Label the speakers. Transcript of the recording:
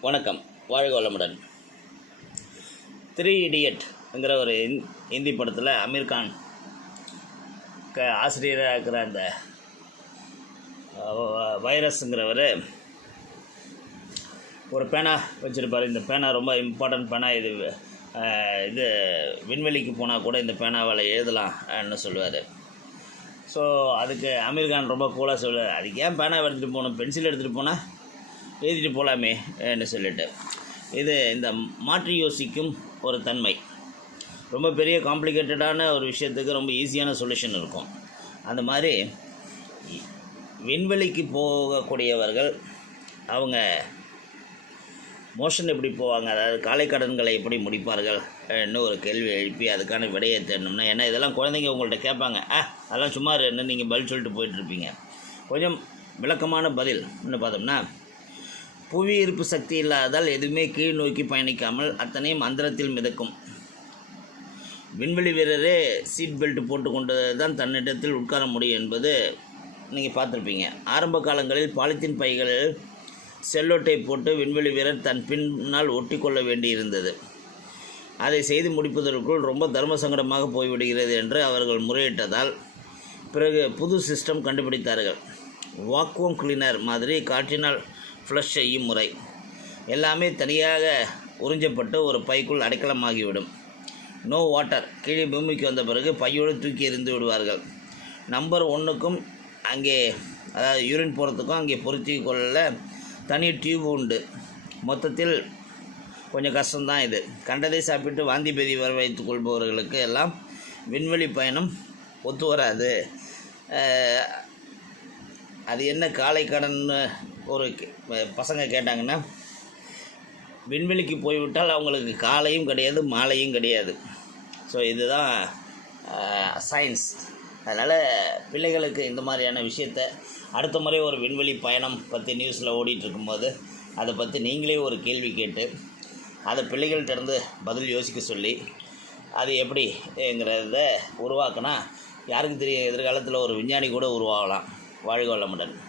Speaker 1: வணக்கம். வாழ்க வளமுடன். த்ரீ இடியட்ங்கிற ஒரு ஹிந்- ஹிந்தி படத்தில் அமீர்கான் க ஆசிரியராக இருக்கிற அந்த அஹ், வைரஸுங்கிறவர் ஒரு பேனா வச்சுருப்பார். இந்த பேனா ரொம்ப இம்பார்ட்டன்ட் பேனா. இது இது விண்வெளிக்கு போனால் கூட இந்த பேனாவால் எழுதலாம்னு சொல்லுவார். ஸோ அதுக்கு அமீர்கான் ரொம்ப கூலாக சொல்லுவார். அதுக்கு ஏன் பேனாவை எடுத்துகிட்டு போகணும்? பென்சில் எடுத்துகிட்டு போனால் எழுதிட்டு போகலாமே என்று சொல்லிட்டு. இது இந்த மாற்றி யோசிக்கும் ஒரு தன்மை. ரொம்ப பெரிய காம்ப்ளிகேட்டடான ஒரு விஷயத்துக்கு ரொம்ப ஈஸியான சொல்யூஷன் இருக்கும். அந்த மாதிரி விண்வெளிக்கு போகக்கூடியவர்கள் அவங்க மோஷன் எப்படி போவாங்க? அதாவது காலை கடன்களை எப்படி முடிப்பார்கள்? ஒரு கேள்வி எழுப்பி அதுக்கான விடையை தேடணும்னா ஏன்னா இதெல்லாம் குழந்தைங்க உங்கள்கிட்ட கேட்பாங்க. ஆ அதெல்லாம் சும்மா என்ன நீங்கள் பதில் சொல்லிட்டு போயிட்டுருப்பீங்க கொஞ்சம் விளக்கமான பதில். இன்னும் பார்த்தோம்னா புவி ஈர்ப்பு சக்தி இல்லாததால் எதுவுமே கீழ் நோக்கி பயணிக்காமல் அத்தனையும் அந்தரத்தில் மிதக்கும். விண்வெளி வீரரே சீட் பெல்ட் போட்டுக்கொண்டு தான் தன்னிடத்தில் உட்கார முடியும் என்பது நீங்கள் பார்த்துருப்பீங்க. ஆரம்ப காலங்களில் பாலித்தீன் பைகளில் செல்லோ டேப் போட்டு விண்வெளி வீரர் தன் பின்னால் ஒட்டி கொள்ள வேண்டியிருந்தது. அதை செய்து முடிப்பதற்குள் ரொம்ப தர்ம சங்கடமாக போய்விடுகிறது என்று அவர்கள் முறையிட்டதால் பிறகு புது சிஸ்டம் கண்டுபிடித்தார்கள். வாக்குவம் கிளீனர் மாதிரி காற்றினால் ஃப்ளஷ் செய்யும் முறை. எல்லாமே தனியாக உறிஞ்சப்பட்டு ஒரு பைக்குள் அடைக்கலமாகிவிடும். நோ வாட்டர் கீழே பூமிக்கு வந்த பிறகு பையோடு தூக்கி எறிந்து விடுவார்கள். நம்பர் ஒன்றுக்கும் அங்கே அதாவது யூரின் போகிறதுக்கும் அங்கே பொருத்தி கொள்ள தனி டியூப் உண்டு. மொத்தத்தில் கொஞ்சம் கஷ்டம்தான் இது. கண்டதை சாப்பிட்டு வாந்தி பேதி வர வைத்துக் கொள்பவர்களுக்கு எல்லாம் விண்வெளி பயணம் ஒத்து வராது. அது என்ன காலை கடன் ஒரு பசங்க கேட்டாங்கன்னா விண்வெளிக்கு போய்விட்டால் அவங்களுக்கு காலையும் கிடையாது மாலையும் கிடையாது. ஸோ இதுதான் சயின்ஸ் அதனால் பிள்ளைகளுக்கு இந்த மாதிரியான விஷயத்த அடுத்த முறை ஒரு விண்வெளி பயணம் பற்றி நியூஸில் ஓடிட்டுருக்கும்போது அதை பற்றி நீங்களே ஒரு கேள்வி கேட்டு அதை பிள்ளைகள்கிட்ட இருந்து பதில் யோசிக்க சொல்லி அது எப்படிங்கிறத உருவாக்குனா யாருக்கு தெரியும் எதிர்காலத்தில் ஒரு விஞ்ஞானி கூட உருவாகலாம். வாழ்க வளமுடன்.